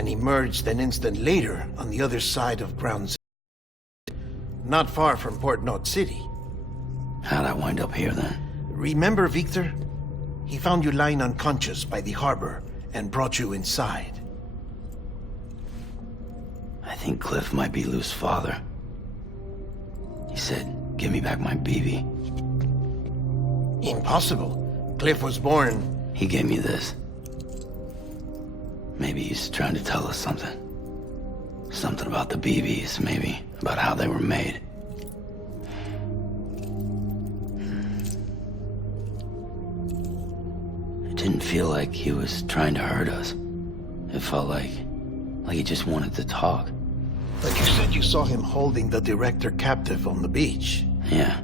and emerged an instant later on the other side of Ground Zero, not far from Port North City. How'd I wind up here then? Remember Victor? He found you lying unconscious by the harbor and brought you inside. I think Cliff might be Lou's father. He said, "Give me back my BB." Impossible. Cliff was born... He gave me this. Maybe he's trying to tell us something. Something about the BBs, maybe. About how they were made. It didn't feel like he was trying to hurt us. It felt like he just wanted to talk. But you said you saw him holding the director captive on the beach. Yeah.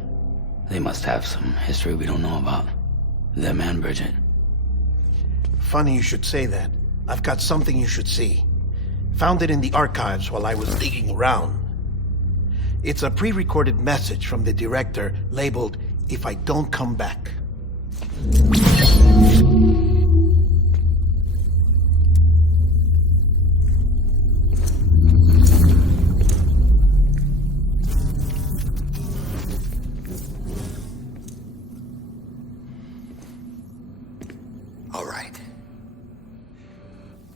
They must have some history we don't know about. Them and Bridget. Funny you should say that. I've got something you should see. Found it in the archives while I was digging around. It's a pre-recorded message from the director labeled, "If I don't come back."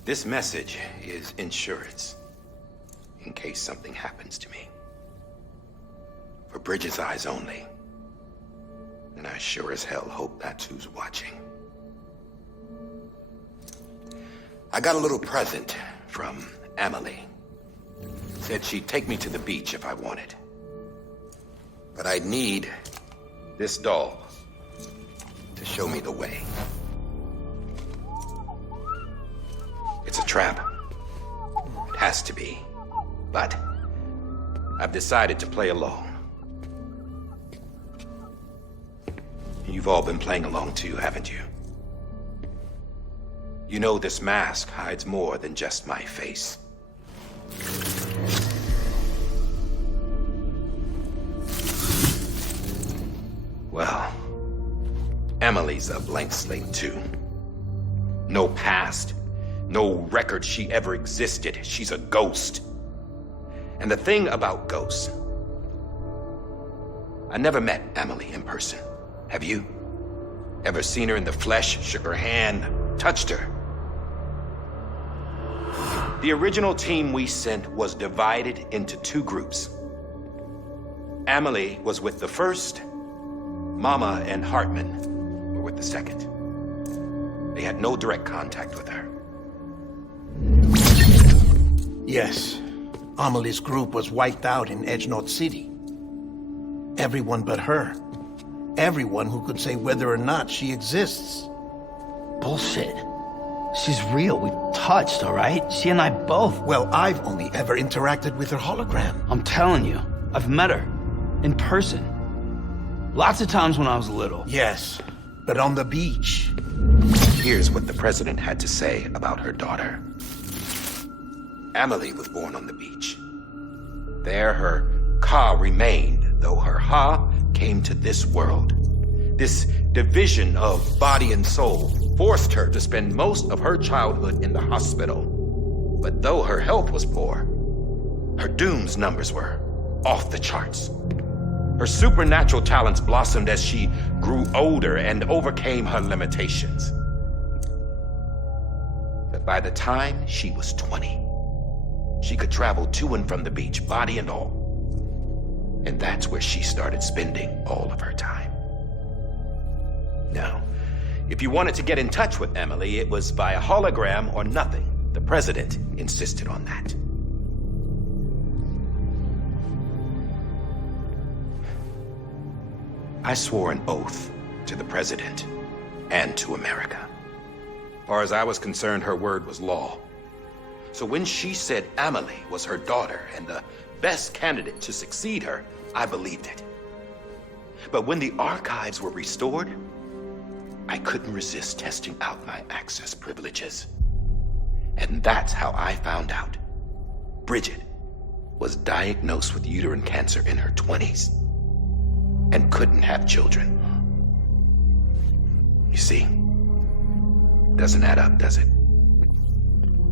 This message is insurance, in case something happens to me. For Bridget's eyes only. And I sure as hell hope that's who's watching. I got a little present from Emily. Said she'd take me to the beach if I wanted. But I'd need this doll to show me the way. It's a trap. It has to be. But I've decided to play along. You've all been playing along too, haven't you? You know this mask hides more than just my face. Well, Emily's a blank slate too. No past. No record she ever existed. She's a ghost. And the thing about ghosts, I never met Emily in person. Have you? Ever seen her in the flesh, shook her hand, touched her? The original team we sent was divided into two groups. Emily was with the first. Mama and Hartman were with the second. They had no direct contact with her. Yes, Amelie's group was wiped out in Edge North City. Everyone but her. Everyone who could say whether or not she exists. Bullshit. She's real. We touched, all right? She and I both. Well, I've only ever interacted with her hologram. I'm telling you, I've met her. In person. Lots of times when I was little. Yes, but on the beach. Here's what the president had to say about her daughter. Emily was born on the beach. There her Ka remained, though her Ha came to this world. This division of body and soul forced her to spend most of her childhood in the hospital. But though her health was poor, her Doom's numbers were off the charts. Her supernatural talents blossomed as she grew older and overcame her limitations. But by the time she was 20, she could travel to and from the beach, body and all. And that's where she started spending all of her time. Now, if you wanted to get in touch with Emily, it was via hologram or nothing. The president insisted on that. I swore an oath to the president and to America. As far as I was concerned, her word was law. So when she said Emily was her daughter and the best candidate to succeed her, I believed it. But when the archives were restored, I couldn't resist testing out my access privileges. And that's how I found out Bridget was diagnosed with uterine cancer in her 20s and couldn't have children. You see, doesn't add up, does it?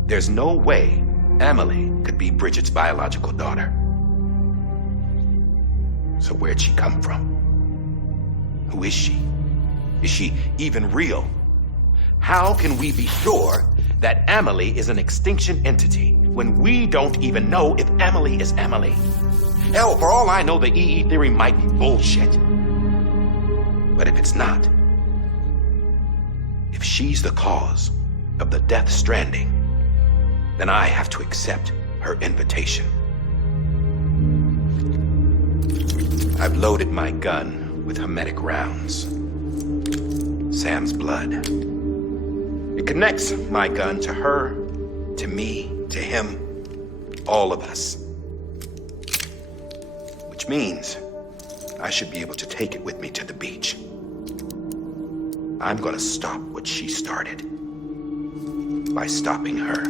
There's no way Amelie could be Bridget's biological daughter. So where'd she come from? Who is she? Is she even real? How can we be sure that Amelie is an extinction entity when we don't even know if Amelie is Amelie? Hell, for all I know, the EE theory might be bullshit. But if it's not, if she's the cause of the Death Stranding, then I have to accept her invitation. I've loaded my gun with hermetic rounds. Sam's blood. It connects my gun to her, to me, to him, all of us. Which means I should be able to take it with me to the beach. I'm gonna stop what she started by stopping her.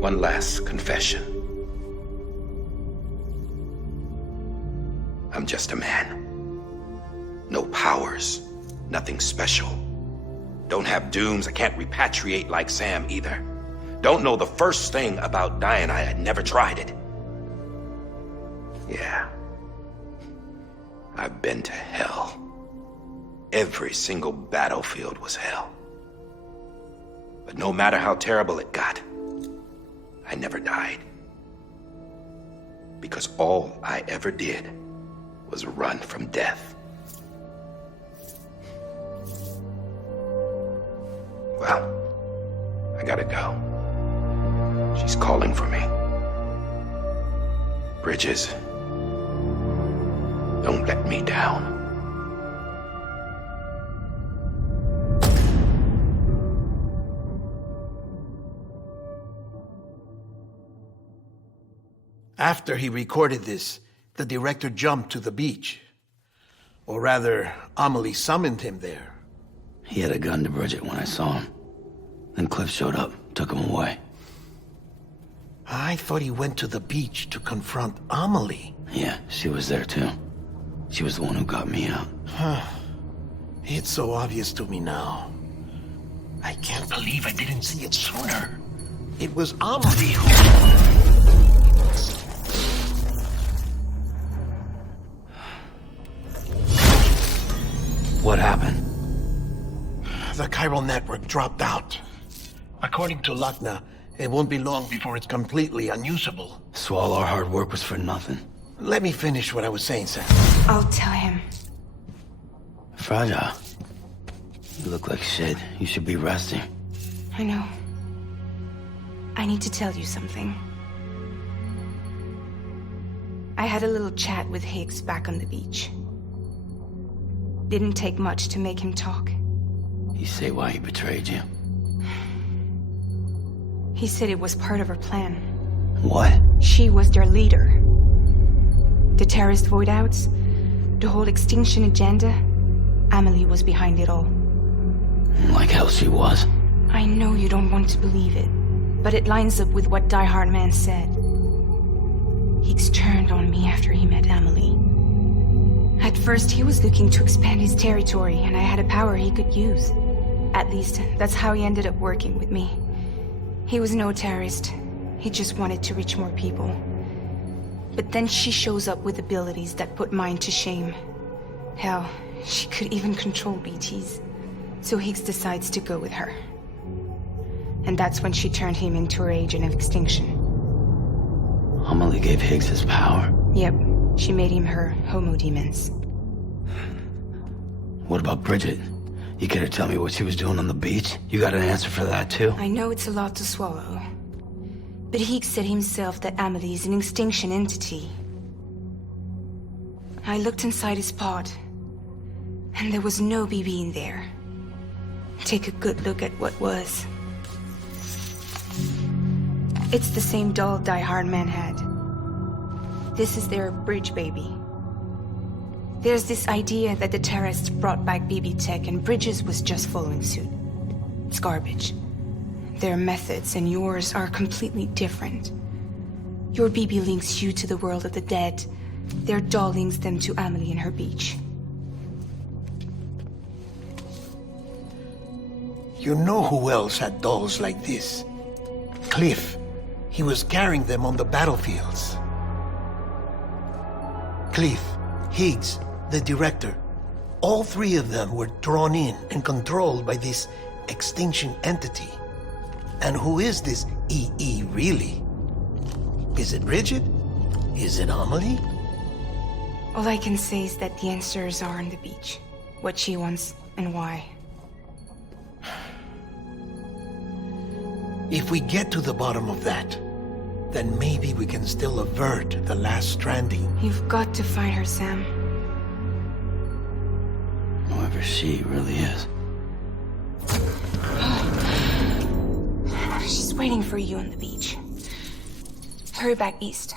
One last confession. I'm just a man. No powers, nothing special. Don't have dooms, I can't repatriate like Sam either. Don't know the first thing about dying, I had never tried it. Yeah. I've been to hell. Every single battlefield was hell. But no matter how terrible it got, I never died. Because all I ever did was run from death. Well, I gotta go. She's calling for me. Bridges, don't let me down. After he recorded this, the director jumped to the beach. Or rather, Amelie summoned him there. He had a gun to Bridget when I saw him. Then Cliff showed up, took him away. I thought he went to the beach to confront Amelie. Yeah, she was there too. She was the one who got me out. It's so obvious to me now. I can't believe I didn't see it sooner. It was Amelie who... What happened? The chiral network dropped out. According to Luckna, it won't be long before it's completely unusable. So all our hard work was for nothing. Let me finish what I was saying, Sam. I'll tell him. Fragile. You look like shit. You should be resting. I know. I need to tell you something. I had a little chat with Higgs back on the beach. Didn't take much to make him talk. You say why he betrayed you? He said it was part of her plan. What? She was their leader. The terrorist void outs, the whole extinction agenda, Amelie was behind it all. Like hell she was. I know you don't want to believe it, but it lines up with what Die-Hardman said. Higgs turned on me after he met Amelie. At first, he was looking to expand his territory, and I had a power he could use. At least, that's how he ended up working with me. He was no terrorist. He just wanted to reach more people. But then she shows up with abilities that put mine to shame. Hell, she could even control BTs. So Higgs decides to go with her. And that's when she turned him into her agent of extinction. Amelie gave Higgs his power? Yep, she made him her homo demons. What about Bridget? You care to tell me what she was doing on the beach? You got an answer for that too? I know it's a lot to swallow. But Higgs said himself that Amelie is an extinction entity. I looked inside his pod, and there was no BB in there. Take a good look at what was. It's the same doll Die-Hardman had. This is their bridge baby. There's this idea that the terrorists brought back BB tech and Bridges was just following suit. It's garbage. Their methods and yours are completely different. Your BB links you to the world of the dead. Their doll links them to Amelie and her beach. You know who else had dolls like this? Cliff. He was carrying them on the battlefields. Cliff, Higgs, the director, all three of them were drawn in and controlled by this extinction entity. And who is this EE really? Is it Rigid? Is it Amelie? All I can say is that the answers are on the beach. What she wants and why. If we get to the bottom of that, then maybe we can still avert the last stranding. You've got to find her, Sam. Whoever she really is. She's waiting for you on the beach. Hurry back east.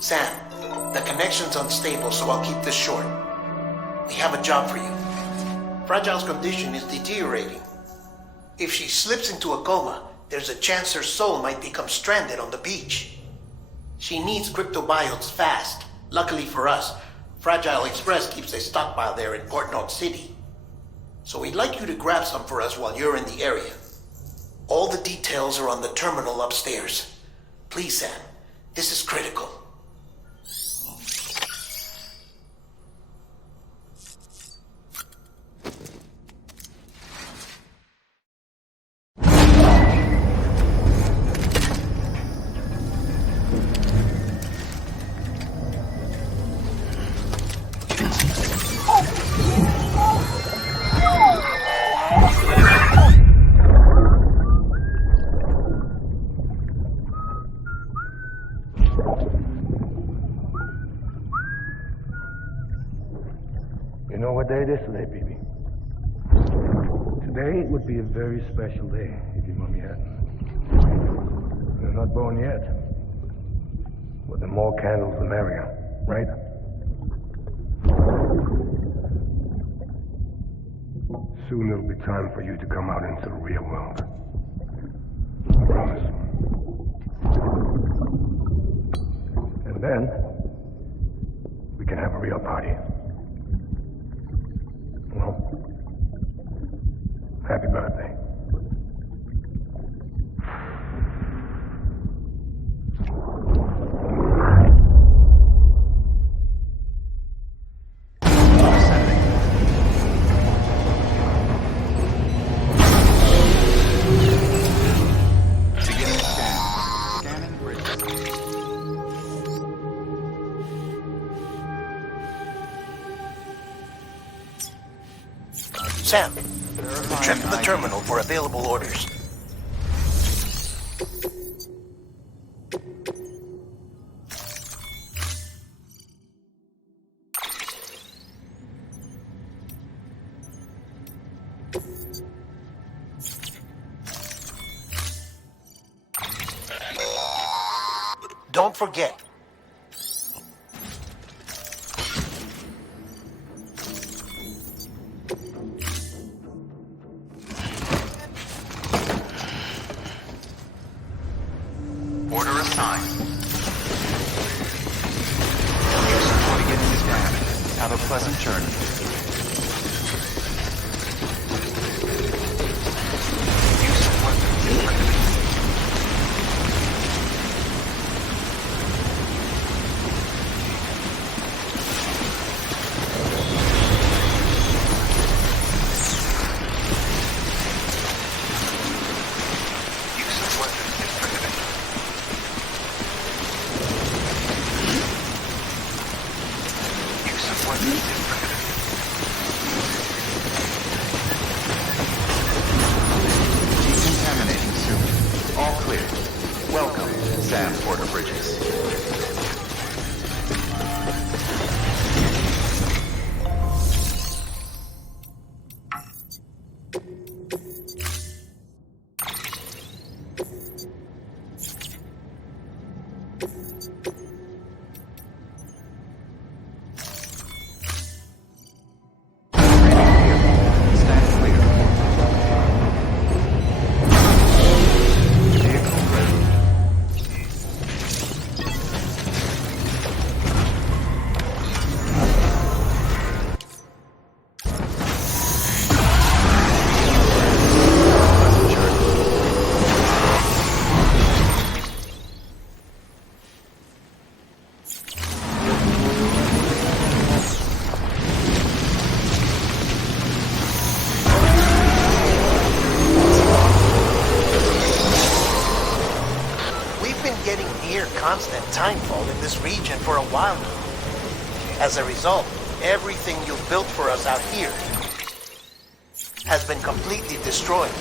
Sam, the connection's unstable, so I'll keep this short. We have a job for you. Fragile's condition is deteriorating. If she slips into a coma, there's a chance her soul might become stranded on the beach. She needs cryptobiotes fast. Luckily for us, Fragile Express keeps a stockpile there in Port North City. So we'd like you to grab some for us while you're in the area. All the details are on the terminal upstairs. Please, Sam, this is critical. You know what day it is today, baby? Today would be a very special day if your mommy hadn't. You're not born yet. But the more candles, the merrier, right? Soon it'll be time for you to come out into the real world. I promise. And then, we can have a real party. Well, happy birthday. Beginning scan. Scanning bridge. Sam, check the terminal for available orders. Don't forget, Order assigned. Use to get in scan. Have a pleasant journey. Use of weapons is prohibited. Use of weapons is prohibited. Use of weapons is prohibited. Decontaminating suit. All clear. Welcome, Sam Porter Bridges. near constant timefall in this region for a while now. As a result, everything you've built for us out here has been completely destroyed.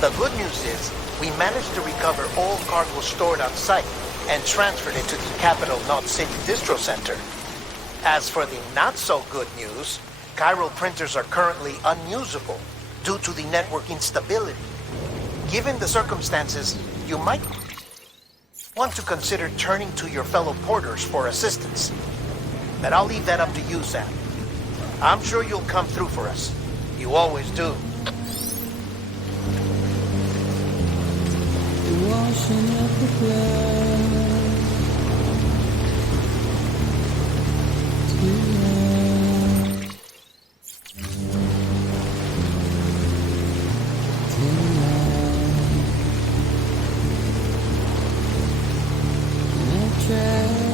The good news is, we managed to recover all cargo stored on site and transferred it to the Capital Knot City Distro Center. As for the not-so-good news, chiral printers are currently unusable due to the network instability. Given the circumstances, you might want to consider turning to your fellow porters for assistance. But I'll leave that up to you, Sam. I'm sure you'll come through for us. You always do. Washing up the blood tonight. And I try to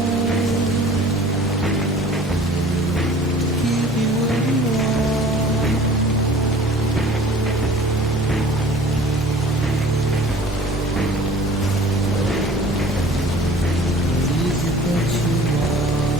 keep you where you are. Is it that you are?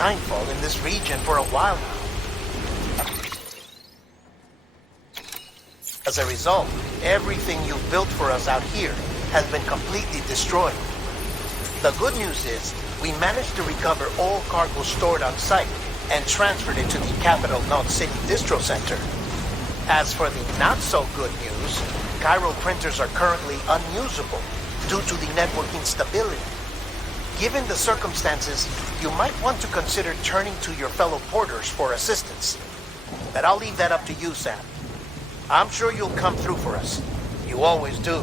timefall in this region for a while now. As a result, everything you've built for us out here has been completely destroyed. The good news is, we managed to recover all cargo stored on site and transferred it to the Capital Knot City Distro Center. As for the not-so-good news, chiral printers are currently unusable due to the network instability. Given the circumstances, you might want to consider turning to your fellow porters for assistance. But I'll leave that up to you, Sam. I'm sure you'll come through for us. You always do.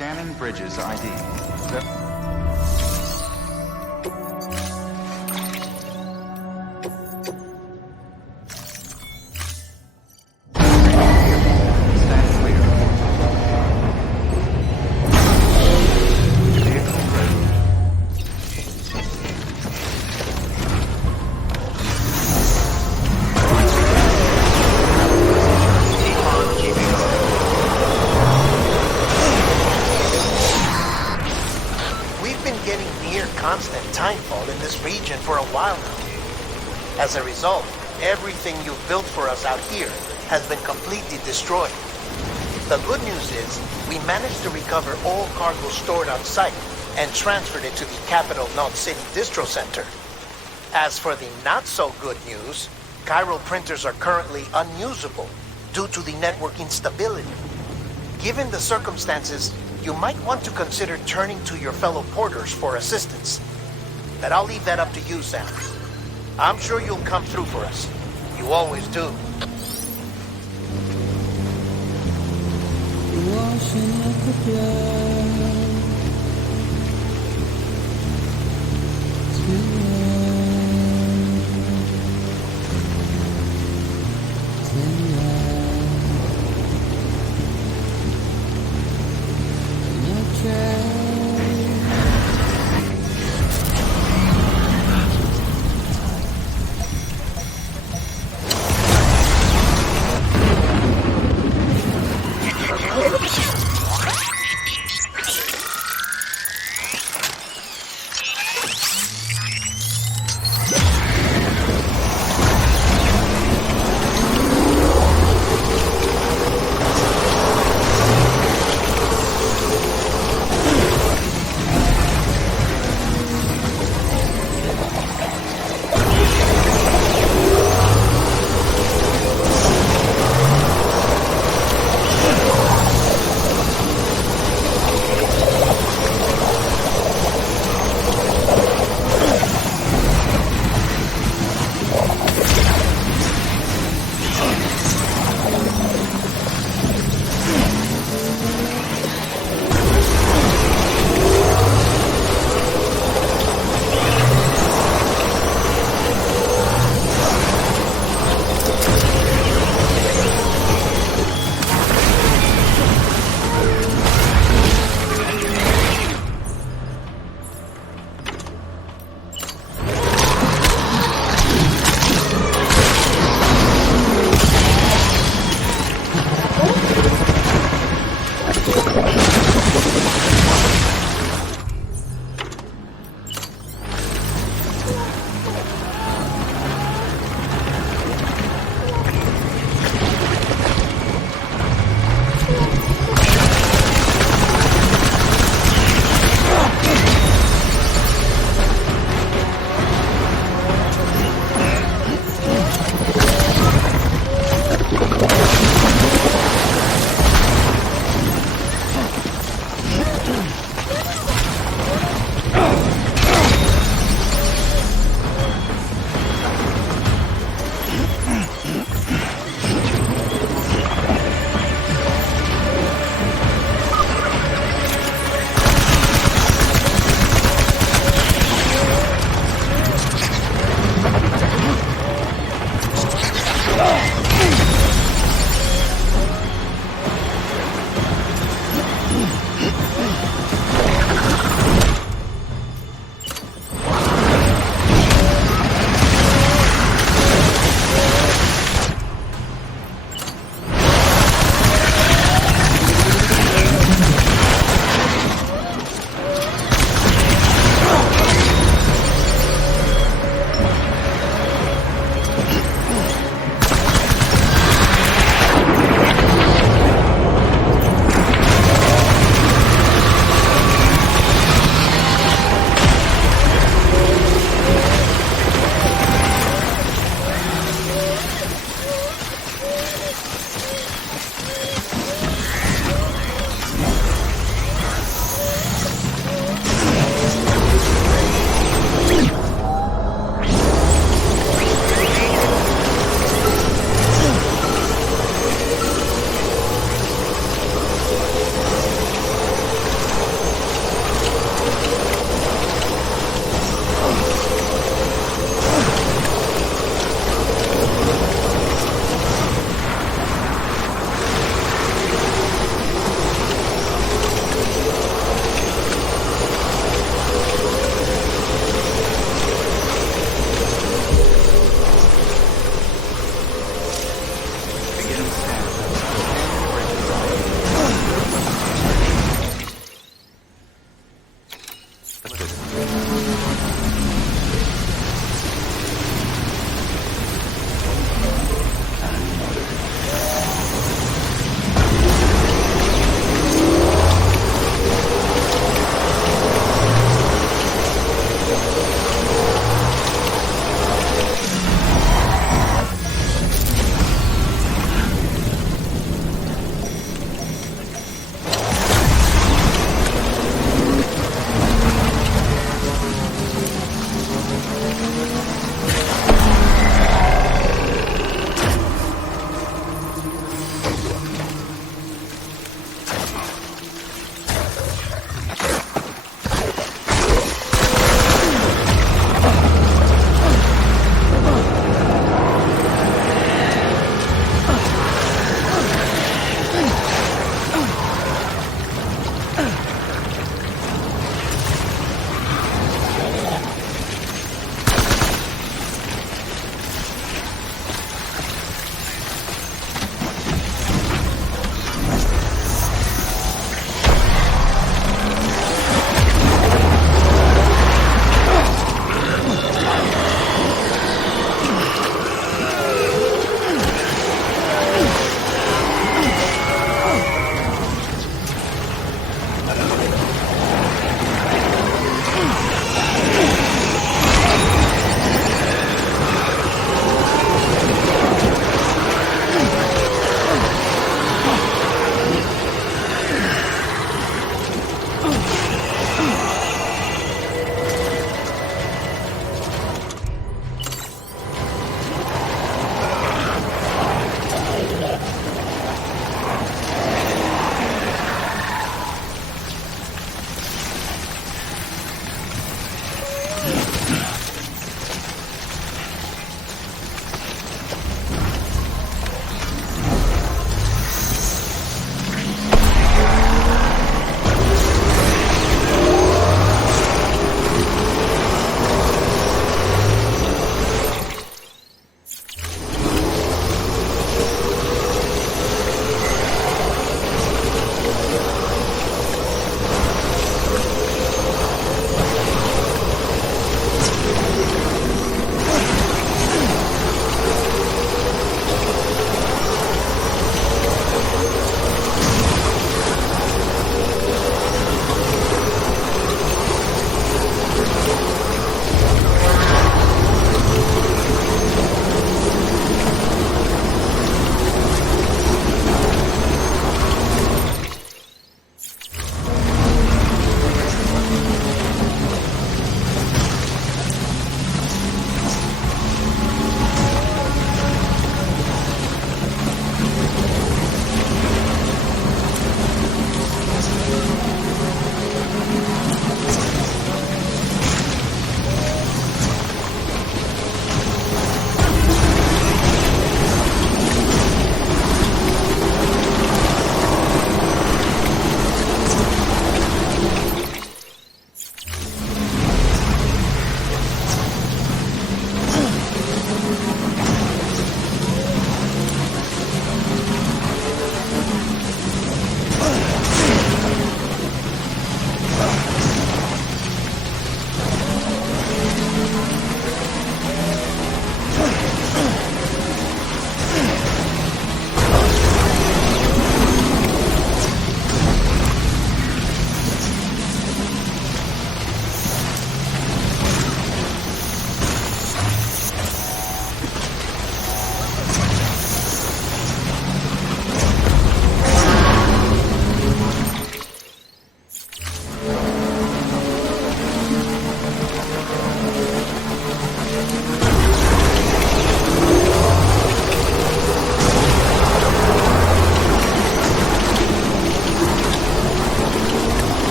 Scanning Bridges ID. As a result, everything you've built for us out here has been completely destroyed. The good news is, we managed to recover all cargo stored on site and transferred it to the Capital Knot City Distro Center. As for the not-so-good news, chiral printers are currently unusable due to the network instability. Given the circumstances, you might want to consider turning to your fellow porters for assistance. But I'll leave that up to you, Sam. I'm sure you'll come through for us. You always do. Washing up the blood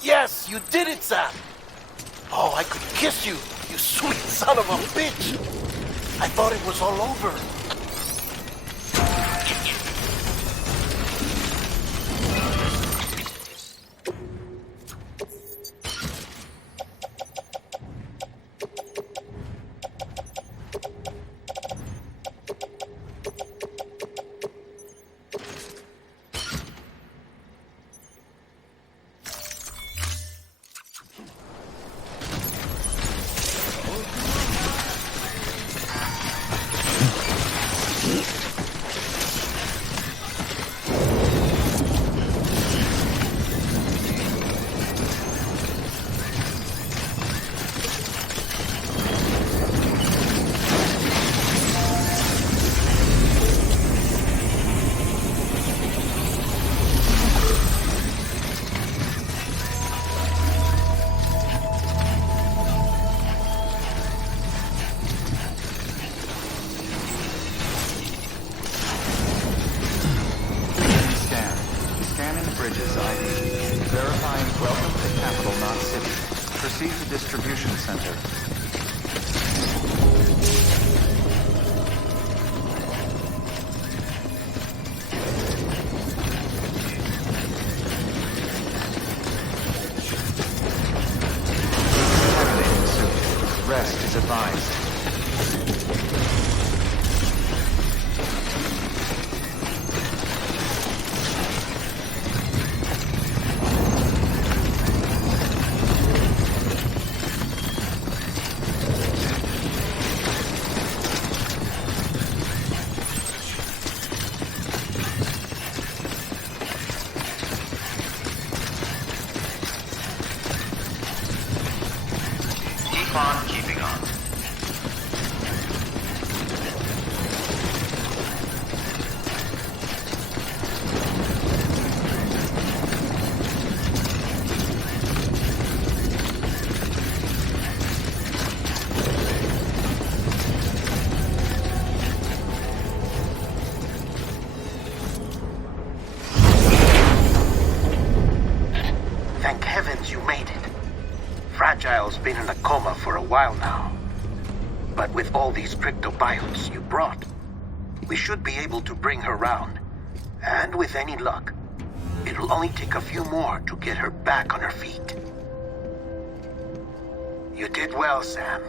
Yes, you did it, Sam! Oh, I could kiss you, you sweet son of a bitch! I thought it was all over. Bridges ID. Verifying welcome to Capital Knot City. Proceed to distribution center. Terminating suit. Rest is advised. Keeping on. Thank heavens you made it. Fragile's been in a coma for a while now. But with all these cryptobiotes you brought, we should be able to bring her round. And with any luck, it'll only take a few more to get her back on her feet. You did well, Sam.